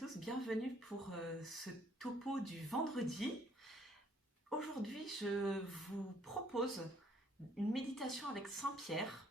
tous, bienvenue pour ce topo du vendredi. Aujourd'hui, je vous propose une méditation avec Saint Pierre.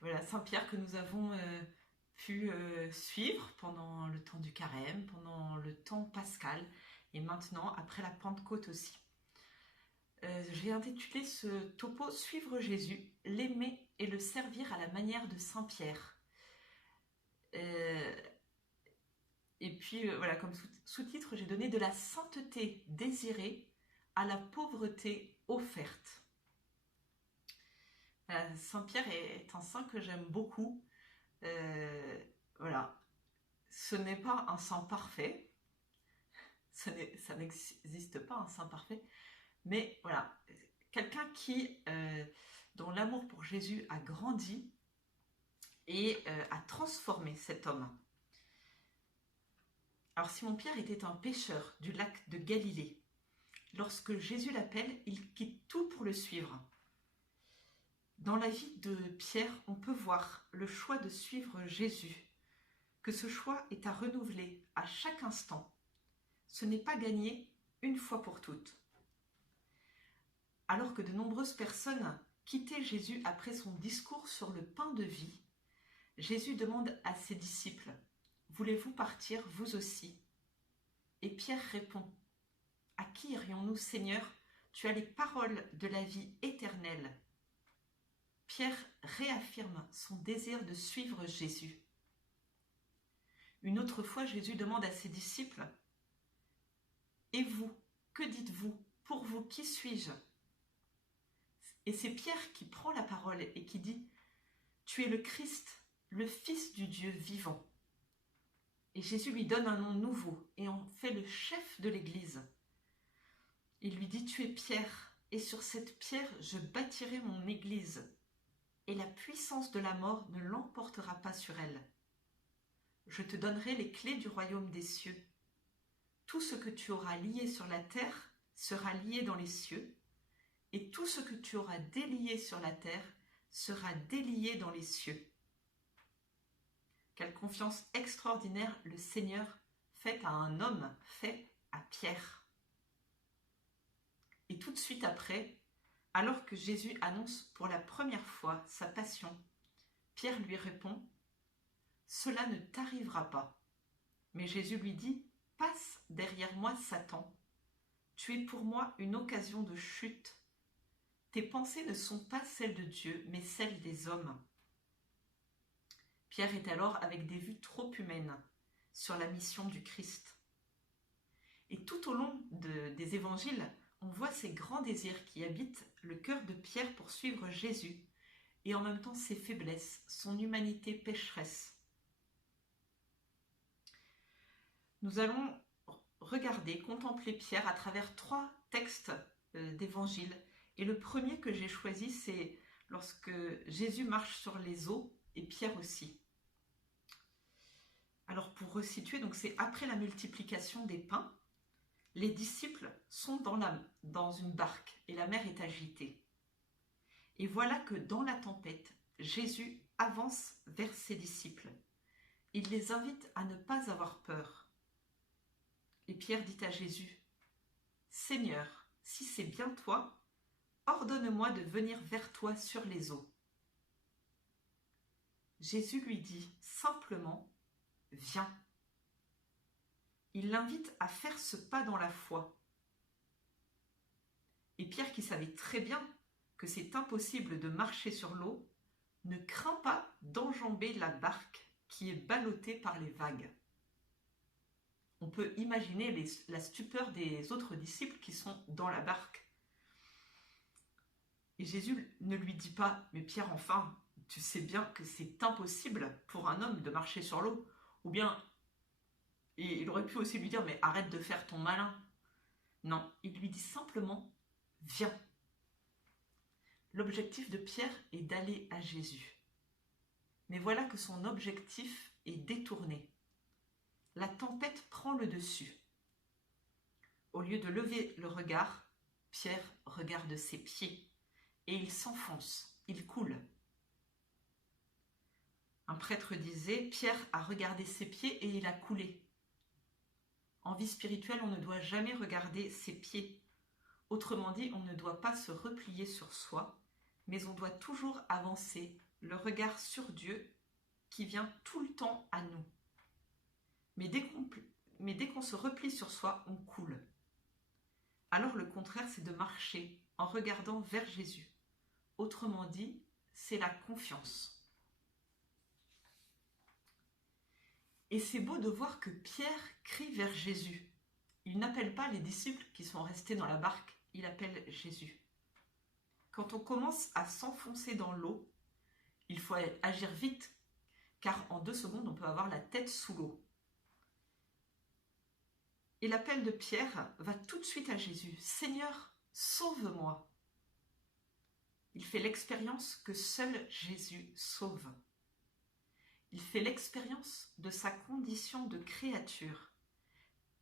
Voilà, Saint Pierre que nous avons pu suivre pendant le temps du carême, pendant le temps pascal et maintenant après la Pentecôte aussi. J'ai intitulé ce topo « Suivre Jésus, l'aimer et le servir à la manière de Saint Pierre ». Et puis voilà, comme sous-titre, j'ai donné « De la sainteté désirée à la pauvreté offerte ». Saint Pierre est un saint que j'aime beaucoup. Voilà, ce n'est pas un saint parfait, ça n'existe pas un saint parfait, mais voilà, quelqu'un dont l'amour pour Jésus a grandi et a transformé cet homme. Alors Simon-Pierre était un pêcheur du lac de Galilée. Lorsque Jésus l'appelle, il quitte tout pour le suivre. Dans la vie de Pierre, on peut voir le choix de suivre Jésus, que ce choix est à renouveler à chaque instant. Ce n'est pas gagné une fois pour toutes. Alors que de nombreuses personnes quittaient Jésus après son discours sur le pain de vie, Jésus demande à ses disciples « Voulez-vous partir, vous aussi ?» Et Pierre répond « À qui irions-nous, Seigneur? Tu as les paroles de la vie éternelle. » Pierre réaffirme son désir de suivre Jésus. Une autre fois, Jésus demande à ses disciples « Et vous, que dites-vous? Pour vous, qui suis-je » Et c'est Pierre qui prend la parole et qui dit « Tu es le Christ, le Fils du Dieu vivant. » Et Jésus lui donne un nom nouveau et en fait le chef de l'Église. Il lui dit « Tu es Pierre, et sur cette pierre je bâtirai mon Église, et la puissance de la mort ne l'emportera pas sur elle. Je te donnerai les clés du royaume des cieux. Tout ce que tu auras lié sur la terre sera lié dans les cieux, et tout ce que tu auras délié sur la terre sera délié dans les cieux. » Quelle confiance extraordinaire le Seigneur fait à un homme, fait à Pierre. Et tout de suite après, alors que Jésus annonce pour la première fois sa passion, Pierre lui répond « Cela ne t'arrivera pas. » Mais Jésus lui dit « Passe derrière moi, Satan. Tu es pour moi une occasion de chute. Tes pensées ne sont pas celles de Dieu, mais celles des hommes. » Pierre est alors avec des vues trop humaines sur la mission du Christ. Et tout au long des évangiles, on voit ces grands désirs qui habitent le cœur de Pierre pour suivre Jésus, et en même temps ses faiblesses, son humanité pécheresse. Nous allons regarder, contempler Pierre à travers 3 textes d'évangile. Et le premier que j'ai choisi, c'est lorsque Jésus marche sur les eaux, et Pierre aussi. Alors pour resituer, donc c'est après la multiplication des pains, les disciples sont dans une barque et la mer est agitée. Et voilà que dans la tempête, Jésus avance vers ses disciples. Il les invite à ne pas avoir peur. Et Pierre dit à Jésus « Seigneur, si c'est bien toi, ordonne-moi de venir vers toi sur les eaux. » Jésus lui dit simplement « Viens ». Il l'invite à faire ce pas dans la foi. Et Pierre, qui savait très bien que c'est impossible de marcher sur l'eau, ne craint pas d'enjamber la barque qui est ballottée par les vagues. On peut imaginer la stupeur des autres disciples qui sont dans la barque. Et Jésus ne lui dit pas « Mais Pierre, enfin, tu sais bien que c'est impossible pour un homme de marcher sur l'eau. » Ou bien, et il aurait pu aussi lui dire « Mais arrête de faire ton malin. » Non, il lui dit simplement « Viens ». L'objectif de Pierre est d'aller à Jésus. Mais voilà que son objectif est détourné. La tempête prend le dessus. Au lieu de lever le regard, Pierre regarde ses pieds et il s'enfonce, il coule. Un prêtre disait « Pierre a regardé ses pieds et il a coulé ». En vie spirituelle, on ne doit jamais regarder ses pieds. Autrement dit, on ne doit pas se replier sur soi, mais on doit toujours avancer, le regard sur Dieu qui vient tout le temps à nous. Mais dès qu'on se replie sur soi, on coule. Alors le contraire, c'est de marcher en regardant vers Jésus. Autrement dit, c'est la confiance. Et c'est beau de voir que Pierre crie vers Jésus. Il n'appelle pas les disciples qui sont restés dans la barque, il appelle Jésus. Quand on commence à s'enfoncer dans l'eau, il faut agir vite, car en 2 secondes, on peut avoir la tête sous l'eau. Et l'appel de Pierre va tout de suite à Jésus. « Seigneur, sauve-moi !» Il fait l'expérience que seul Jésus sauve. Il fait l'expérience de sa condition de créature,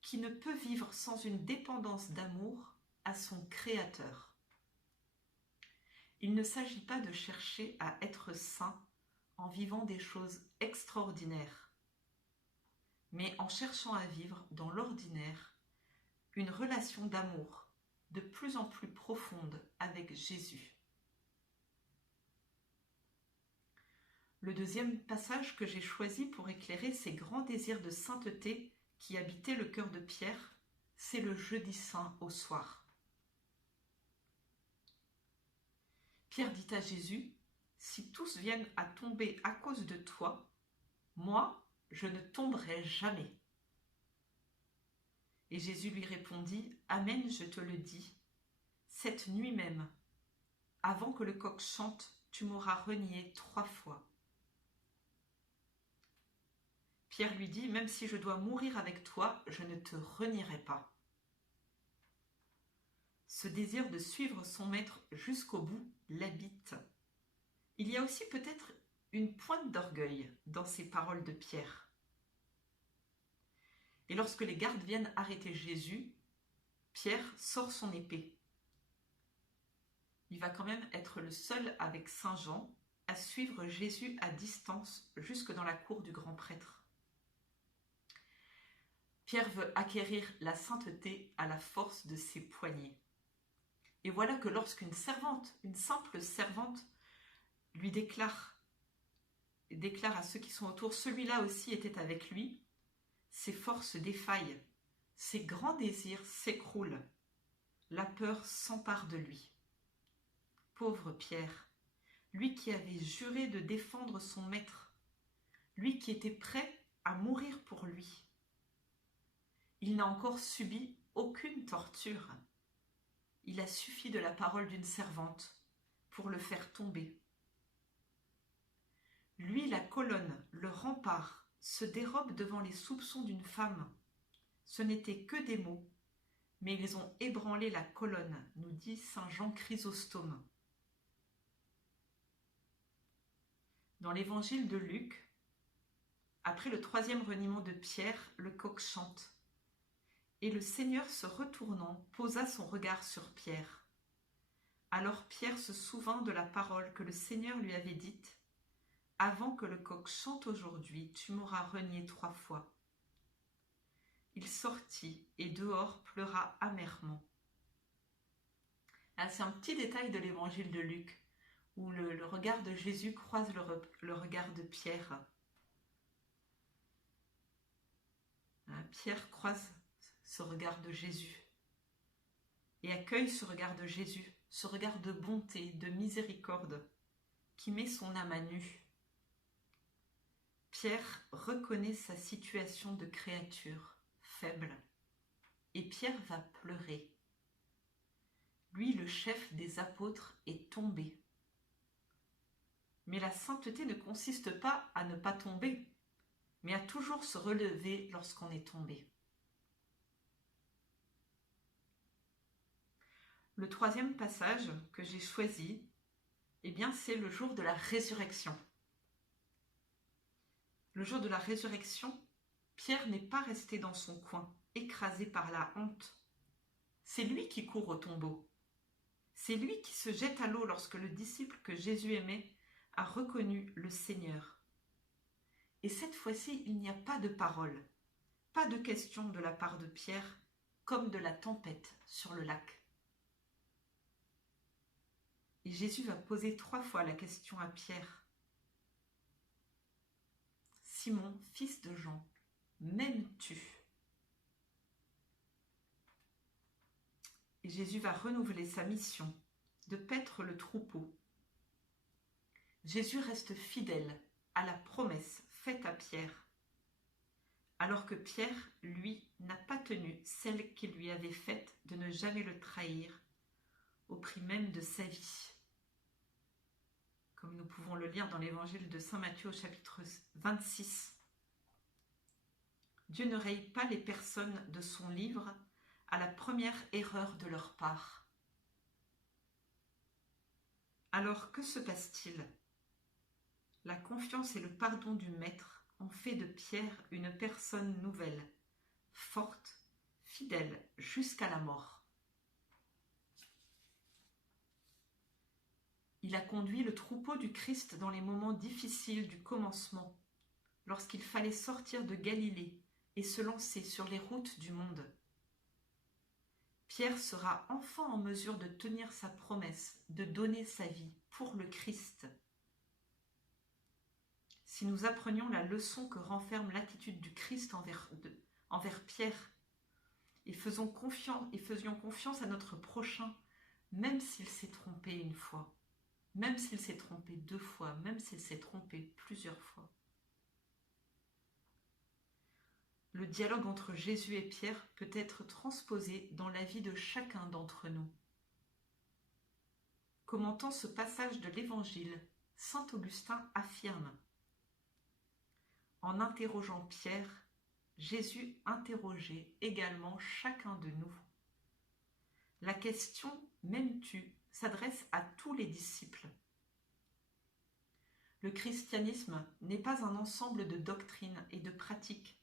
qui ne peut vivre sans une dépendance d'amour à son Créateur. Il ne s'agit pas de chercher à être saint en vivant des choses extraordinaires, mais en cherchant à vivre dans l'ordinaire une relation d'amour de plus en plus profonde avec Jésus. Le deuxième passage que j'ai choisi pour éclairer ces grands désirs de sainteté qui habitaient le cœur de Pierre, c'est le jeudi saint au soir. Pierre dit à Jésus, « Si tous viennent à tomber à cause de toi, moi, je ne tomberai jamais. » Et Jésus lui répondit, « Amen, je te le dis, cette nuit même, avant que le coq chante, tu m'auras renié 3 fois. » Pierre lui dit, « Même si je dois mourir avec toi, je ne te renierai pas. » Ce désir de suivre son maître jusqu'au bout l'habite. Il y a aussi peut-être une pointe d'orgueil dans ces paroles de Pierre. Et lorsque les gardes viennent arrêter Jésus, Pierre sort son épée. Il va quand même être le seul avec Saint Jean à suivre Jésus à distance jusque dans la cour du grand prêtre. Pierre veut acquérir la sainteté à la force de ses poignets. Et voilà que lorsqu'une servante, une simple servante, lui déclare à ceux qui sont autour, celui-là aussi était avec lui, ses forces défaillent, ses grands désirs s'écroulent, la peur s'empare de lui. Pauvre Pierre, lui qui avait juré de défendre son maître, lui qui était prêt à mourir pour lui. Il n'a encore subi aucune torture. Il a suffi de la parole d'une servante pour le faire tomber. Lui, la colonne, le rempart, se dérobe devant les soupçons d'une femme. Ce n'étaient que des mots, mais ils ont ébranlé la colonne, nous dit saint Jean Chrysostome. Dans l'évangile de Luc, après le 3e reniement de Pierre, le coq chante. Et le Seigneur, se retournant, posa son regard sur Pierre. Alors Pierre se souvint de la parole que le Seigneur lui avait dite. « Avant que le coq chante aujourd'hui, tu m'auras renié 3 fois. » Il sortit et dehors pleura amèrement. C'est un petit détail de l'évangile de Luc, où le regard de Jésus croise le regard de Pierre. Pierre croise ce regard de Jésus et accueille ce regard de Jésus, ce regard de bonté, de miséricorde qui met son âme à nu. Pierre reconnaît sa situation de créature faible et Pierre va pleurer. Lui, le chef des apôtres, est tombé. Mais la sainteté ne consiste pas à ne pas tomber, mais à toujours se relever lorsqu'on est tombé. Le 3e passage que j'ai choisi, c'est le jour de la résurrection. Le jour de la résurrection, Pierre n'est pas resté dans son coin, écrasé par la honte. C'est lui qui court au tombeau. C'est lui qui se jette à l'eau lorsque le disciple que Jésus aimait a reconnu le Seigneur. Et cette fois-ci, il n'y a pas de parole, pas de question de la part de Pierre, comme de la tempête sur le lac. Et Jésus va poser 3 fois la question à Pierre. Simon, fils de Jean, m'aimes-tu? Et Jésus va renouveler sa mission de paître le troupeau. Jésus reste fidèle à la promesse faite à Pierre, alors que Pierre, lui, n'a pas tenu celle qu'il lui avait faite de ne jamais le trahir, au prix même de sa vie. Comme nous pouvons le lire dans l'évangile de saint Matthieu au chapitre 26. Dieu ne raye pas les personnes de son livre à la première erreur de leur part. Alors que se passe-t-il? La confiance et le pardon du Maître ont fait de Pierre une personne nouvelle, forte, fidèle jusqu'à la mort. Il a conduit le troupeau du Christ dans les moments difficiles du commencement, lorsqu'il fallait sortir de Galilée et se lancer sur les routes du monde. Pierre sera enfin en mesure de tenir sa promesse, de donner sa vie pour le Christ. Si nous apprenions la leçon que renferme l'attitude du Christ envers Pierre, et faisions confiance à notre prochain, même s'il s'est trompé une fois, même s'il s'est trompé 2 fois, même s'il s'est trompé plusieurs fois. Le dialogue entre Jésus et Pierre peut être transposé dans la vie de chacun d'entre nous. Commentant ce passage de l'Évangile, saint Augustin affirme: en interrogeant Pierre, Jésus interrogeait également chacun de nous. La question « m'aimes-tu » s'adresse à tous les disciples. Le christianisme n'est pas un ensemble de doctrines et de pratiques.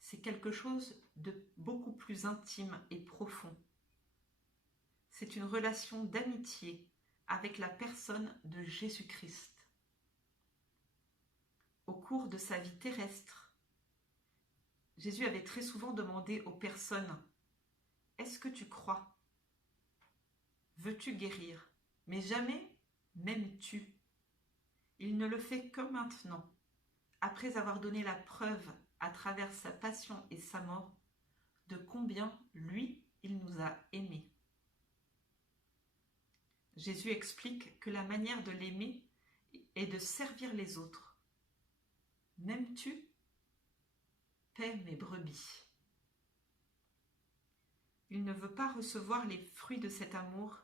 C'est quelque chose de beaucoup plus intime et profond. C'est une relation d'amitié avec la personne de Jésus-Christ. Au cours de sa vie terrestre, Jésus avait très souvent demandé aux personnes: « Est-ce que tu crois? Veux-tu guérir? Mais jamais m'aimes-tu » Il ne le fait que maintenant, après avoir donné la preuve à travers sa passion et sa mort de combien, lui, il nous a aimés. Jésus explique que la manière de l'aimer est de servir les autres. M'aimes-tu? Paie mes brebis. Il ne veut pas recevoir les fruits de cet amour,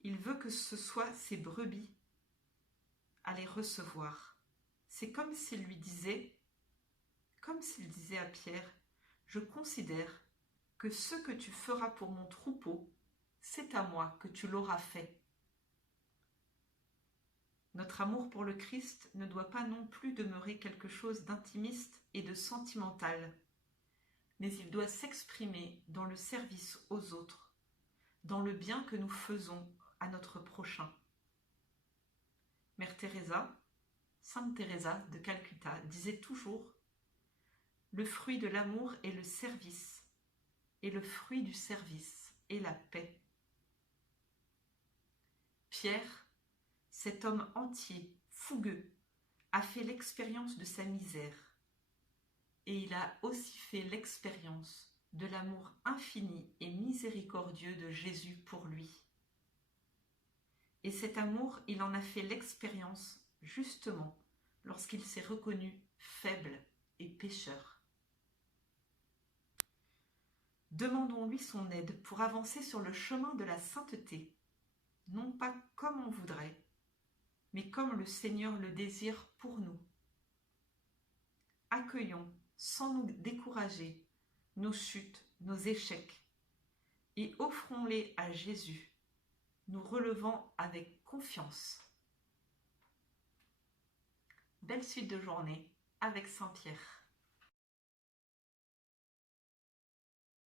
il veut que ce soit ses brebis à les recevoir. C'est comme s'il disait à Pierre: je considère que ce que tu feras pour mon troupeau, c'est à moi que tu l'auras fait. Notre amour pour le Christ ne doit pas non plus demeurer quelque chose d'intimiste et de sentimental, mais il doit s'exprimer dans le service aux autres, dans le bien que nous faisons à notre prochain. Mère Teresa, Sainte Teresa de Calcutta, disait toujours: le fruit de l'amour est le service, et le fruit du service est la paix. Pierre, cet homme entier, fougueux, a fait l'expérience de sa misère, et il a aussi fait l'expérience de l'amour infini et miséricordieux de Jésus pour lui. Et cet amour, il en a fait l'expérience justement lorsqu'il s'est reconnu faible et pécheur. Demandons-lui son aide pour avancer sur le chemin de la sainteté, non pas comme on voudrait, mais comme le Seigneur le désire pour nous. Accueillons, sans nous décourager, nos chutes, nos échecs, et offrons-les à Jésus, nous relevant avec confiance. Belle suite de journée avec Saint Pierre.